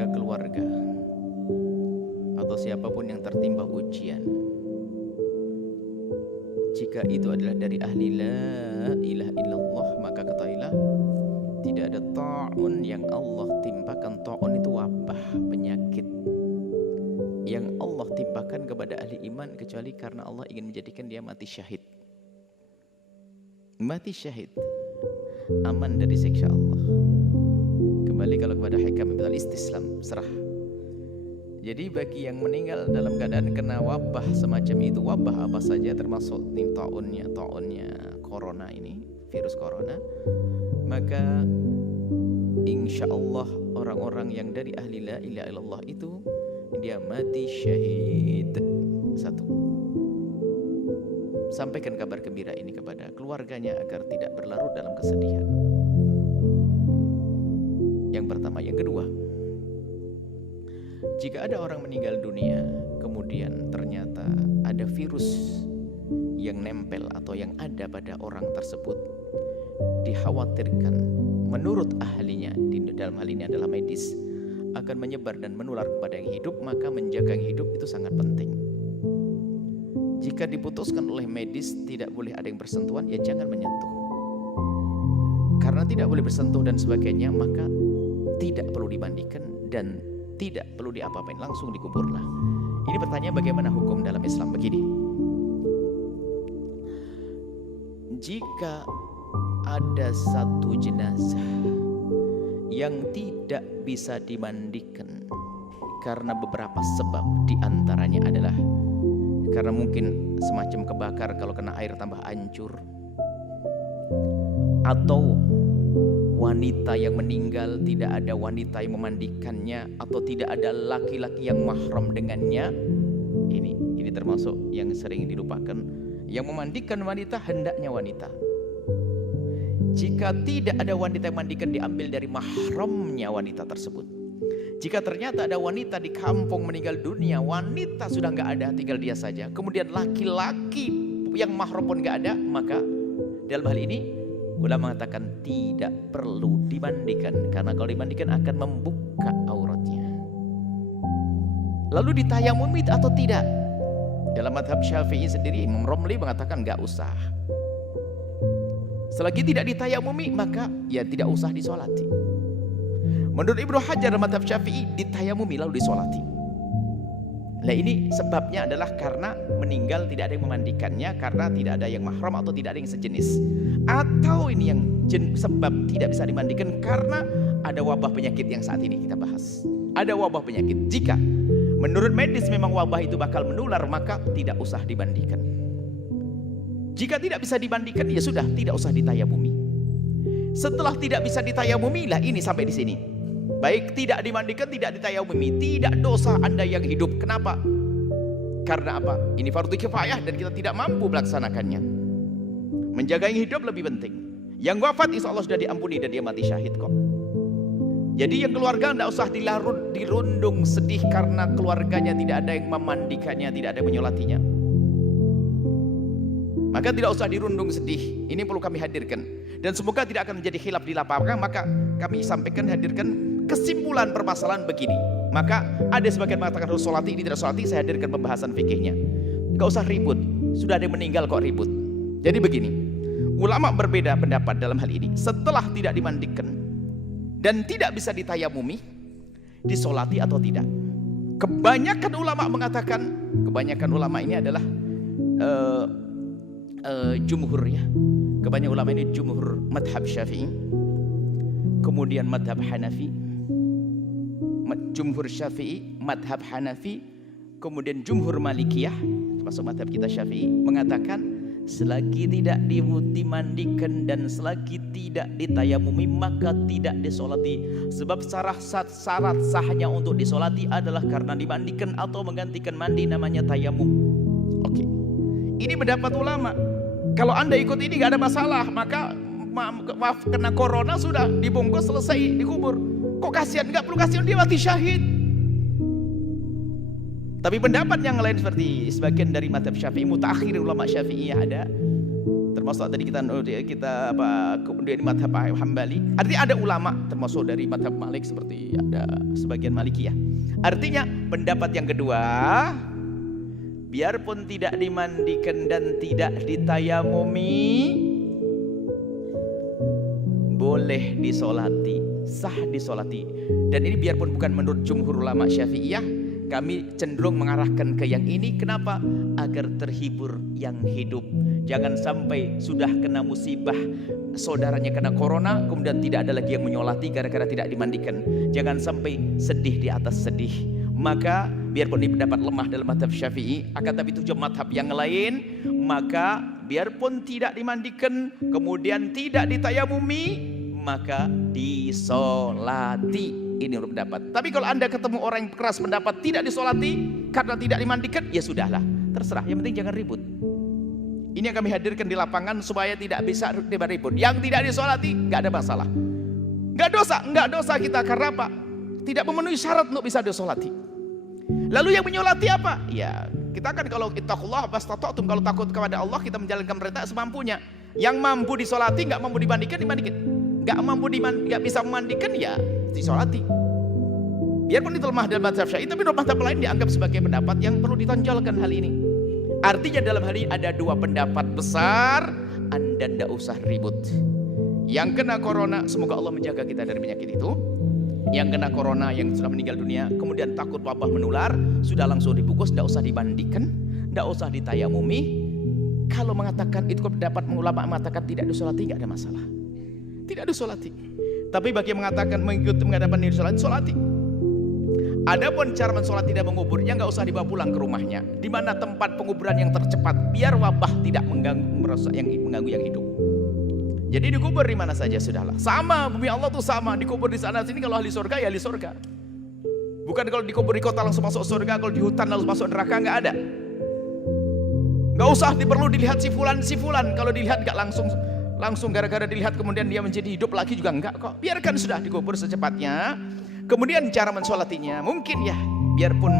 kepada keluarga atau siapapun yang tertimpa ujian, jika itu adalah dari ahli la ilaha illallah, maka ketahuilah tidak ada ta'un yang Allah timpakan. Ta'un itu wabah, penyakit yang Allah timpakan kepada ahli iman, kecuali karena Allah ingin menjadikan dia mati syahid. Mati syahid, aman dari siksa Allah. Kembali kalau kepada hikam ibn al-istislam, serah. Jadi bagi yang meninggal dalam keadaan kena wabah semacam itu, wabah apa saja termasuk ta'unnya corona ini, virus corona, maka insya Allah orang-orang yang dari ahli la ilaha illallah itu dia mati syahid. Satu, sampaikan kabar gembira ini kepada keluarganya agar tidak berlarut dalam kesedihan. Yang pertama. Yang kedua, jika ada orang meninggal dunia kemudian ternyata ada virus yang nempel atau yang ada pada orang tersebut, dikhawatirkan menurut ahlinya, dalam hal ini adalah medis, akan menyebar dan menular kepada yang hidup, maka menjaga yang hidup itu sangat penting. Jika diputuskan oleh medis tidak boleh ada yang bersentuhan, ya jangan menyentuh. Karena tidak boleh bersentuh dan sebagainya, maka tidak perlu dimandikan dan tidak perlu diapa-apain, langsung dikuburlah. Ini pertanyaan bagaimana hukum dalam Islam? Begini, jika ada satu jenazah yang tidak bisa dimandikan karena beberapa sebab, diantaranya adalah karena mungkin semacam kebakar, kalau kena air tambah hancur, atau wanita yang meninggal tidak ada wanita yang memandikannya, atau tidak ada laki-laki yang mahram dengannya. Ini termasuk yang sering dilupakan. Yang memandikan wanita hendaknya wanita. Jika tidak ada wanita yang memandikan, diambil dari mahramnya wanita tersebut. Jika ternyata ada wanita di kampung meninggal dunia, wanita sudah nggak ada, tinggal dia saja, kemudian laki-laki yang mahram pun nggak ada, maka dalam hal ini ulama mengatakan tidak perlu dimandikan, karena kalau dimandikan akan membuka auratnya. Lalu ditayamumi atau tidak? Dalam madhab Syafi'i sendiri, Imam Romli mengatakan nggak usah. Selagi tidak ditayamumi, maka ya tidak usah disolati. Menurut Ibnu Hajar dalam madhab Syafi'i, ditayamumi lalu disolati. Nah ini sebabnya adalah karena meninggal tidak ada yang memandikannya, karena tidak ada yang mahram atau tidak ada yang sejenis. Atau ini yang sebab tidak bisa dimandikan karena ada wabah penyakit yang saat ini kita bahas. Ada wabah penyakit. Jika menurut medis memang wabah itu bakal menular, maka tidak usah dimandikan. Jika tidak bisa dimandikan, ya sudah, tidak usah ditayamumi. Setelah tidak bisa ditayamumi, lah ini sampai di sini. Baik tidak dimandikan, tidak ditayamumi, tidak dosa Anda yang hidup. Kenapa? Karena apa? Ini fardu kifayah dan kita tidak mampu melaksanakannya. Menjaga yang hidup lebih penting. Yang wafat insya Allah sudah diampuni dan dia mati syahid kok. Jadi yang keluarga tidak usah dirundung sedih karena keluarganya tidak ada yang memandikannya, tidak ada yang menyolatinya. Maka tidak usah dirundung sedih. Ini perlu kami hadirkan. Dan semoga tidak akan menjadi khilaf di lapangan. Maka kami sampaikan, hadirkan kesimpulan permasalahan begini. Maka ada sebagian mengatakan harus solati, ini tidak solati. Saya hadirkan pembahasan fikihnya. Gak usah ribut. Sudah ada yang meninggal kok ribut. Jadi begini, ulama berbeda pendapat dalam hal ini. Setelah tidak dimandikan dan tidak bisa ditayamumi, disolati atau tidak. Kebanyakan ulama mengatakan, kebanyakan ulama ini adalah jumhur ya. Kebanyakan ulama ini jumhur madhab Syafi'i, kemudian madhab Hanafi, jumhur Syafi'i, madhab Hanafi, kemudian jumhur Malikiyah, termasuk madhab kita Syafi'i, mengatakan selagi tidak dimandikan dan selagi tidak ditayamumi maka tidak disolati. Sebab syarat sahnya untuk disolati adalah karena dimandikan atau menggantikan mandi, namanya tayamum. Oke, ini pendapat ulama. Kalau Anda ikut ini gak ada masalah, maka maaf kena corona sudah dibungkus selesai dikubur. Kok kasihan? Gak perlu kasihan, dia mati syahid. Tapi pendapat yang lain seperti sebagian dari mazhab Syafi'i, mutakhir ulama Syafi'i ada, termasuk tadi kita kemudian di madhab Hambali. Artinya ada ulama termasuk dari madhab Malik seperti ada sebagian Malikiyah. Artinya pendapat yang kedua, biarpun tidak dimandikan dan tidak ditayamumi, boleh disolati, sah disolati. Dan ini biarpun bukan menurut jumhur ulama Syafi'iyah, kami cenderung mengarahkan ke yang ini. Kenapa? Agar terhibur yang hidup. Jangan sampai sudah kena musibah, saudaranya kena corona, kemudian tidak ada lagi yang menyolati gara-gara tidak dimandikan. Jangan sampai sedih di atas sedih. Maka biarpun ini pendapat lemah dalam mazhab Syafi'i, akan tapi tujuh mazhab yang lain, maka biarpun tidak dimandikan, kemudian tidak ditayamumi, maka disolati. Ini menurut pendapat. Tapi kalau Anda ketemu orang yang keras pendapat tidak disolati karena tidak dimandikan, ya sudahlah, terserah. Yang penting jangan ribut. Ini yang kami hadirkan di lapangan supaya tidak bisa ribut. Yang tidak disolati nggak ada masalah. Nggak dosa kita karena apa? Tidak memenuhi syarat untuk bisa disolati. Lalu yang menyolati apa? Ya kita kan kalau ittaqullah mastata'tum, kalau takut kepada Allah kita menjalankan perintah semampunya. Yang mampu disolati, nggak mampu dimandikan, nggak bisa memandikan, ya disolati. Biarpun itu lemah dalam mazhab Syafi'i, tapi mazhab lain dianggap sebagai pendapat yang perlu ditonjolkan hal ini. Artinya dalam hal ini ada dua pendapat besar, Anda tidak usah ribut. Yang kena corona, semoga Allah menjaga kita dari penyakit itu. Yang kena corona, yang sudah meninggal dunia, kemudian takut wabah menular, sudah langsung dibungkus, tidak usah dimandikan, tidak usah ditayamumi. Kalau mengatakan itu pendapat ulama mengatakan tidak disolati, tidak ada masalah. Tidak disolati. Tapi bagi yang mengatakan mengikuti mengadakan diri solati. Adapun cara mensolati dan menguburnya nggak usah dibawa pulang ke rumahnya. Di mana tempat penguburan yang tercepat, biar wabah tidak mengganggu yang hidup. Jadi dikubur di mana saja sudahlah. Sama, bumi Allah tuh sama. Dikubur di sana sini, kalau ahli surga ya ahli surga. Bukan kalau dikubur di kota langsung masuk surga, kalau di hutan langsung masuk neraka, nggak ada. Nggak usah perlu dilihat si fulan. Kalau dilihat nggak langsung gara-gara dilihat kemudian dia menjadi hidup lagi juga enggak kok. Biarkan sudah dikubur secepatnya. Kemudian cara mensolatinya mungkin ya biarpun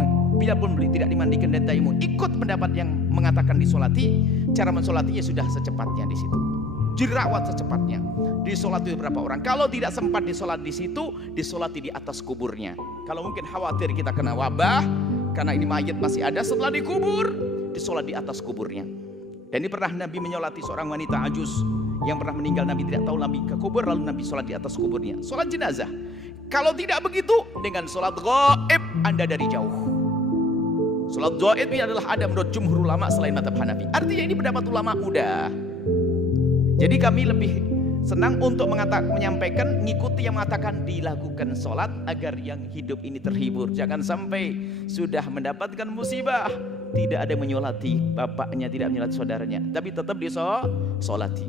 tidak dimandikan dan tayamum, ikut pendapat yang mengatakan disolati. Cara mensolatinya sudah secepatnya di situ. Dirawat secepatnya. Disolati berapa orang. Kalau tidak sempat disolat di situ, disolati di atas kuburnya. Kalau mungkin khawatir kita kena wabah karena ini mayat masih ada, setelah dikubur disolat di atas kuburnya. Dan ini pernah Nabi menyolati seorang wanita ajuz yang pernah meninggal. Nabi tidak tahu Nabi ke kubur, lalu Nabi sholat di atas kuburnya. Sholat jenazah. Kalau tidak begitu, dengan sholat ghaib Anda dari jauh. Sholat ghaib ini adalah ada menurut jumhur ulama selain mazhab Hanafi. Artinya ini pendapat ulama mudah. Jadi kami lebih senang untuk menyampaikan, ngikuti yang mengatakan dilakukan sholat agar yang hidup ini terhibur. Jangan sampai sudah mendapatkan musibah tidak ada menyolati bapaknya, tidak menyolati saudaranya, tapi tetap disolati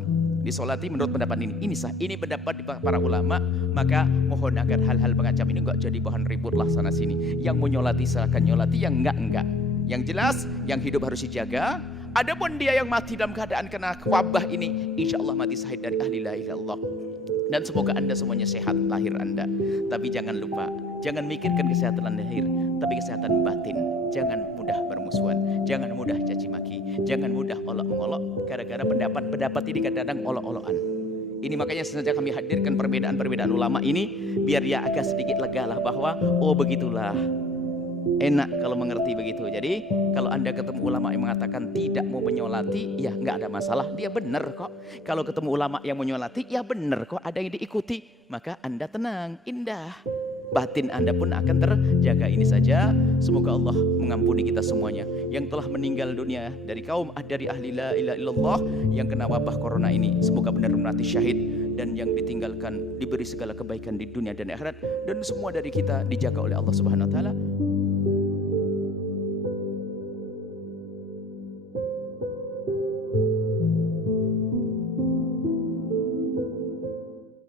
menurut pendapat ini. Ini sah, ini pendapat di para ulama. Maka mohon agar hal-hal macam ini enggak jadi bahan ribut lah sana sini. Yang menyolati silakan nyolati, yang enggak. Yang jelas yang hidup harus dijaga. Adapun dia yang mati dalam keadaan kena wabah ini, insya Allah mati syahid dari ahli la ilaha illallah. Dan semoga Anda semuanya sehat lahir Anda. Tapi jangan lupa, jangan mikirkan kesehatan lahir, tapi kesehatan batin. Jangan mudah bermusuhan, jangan mudah caci maki, jangan mudah olok-olok gara-gara pendapat ini kadang-kadang olok-olokan. Ini makanya sengaja kami hadirkan perbedaan ulama ini biar dia agak sedikit lega lah bahwa oh begitulah. Enak kalau mengerti begitu. Jadi kalau Anda ketemu ulama yang mengatakan tidak mau menyolati, ya nggak ada masalah, dia benar kok. Kalau ketemu ulama yang menyolati, ya benar kok, ada yang diikuti, maka Anda tenang, indah. Batin Anda pun akan terjaga. Ini saja, semoga Allah mengampuni kita semuanya yang telah meninggal dunia dari kaum dari ahli la ilaha illallah yang kena wabah corona ini. Semoga benar-benar mati syahid, dan yang ditinggalkan diberi segala kebaikan di dunia dan akhirat, dan semua dari kita dijaga oleh Allah Subhanahu wa taala.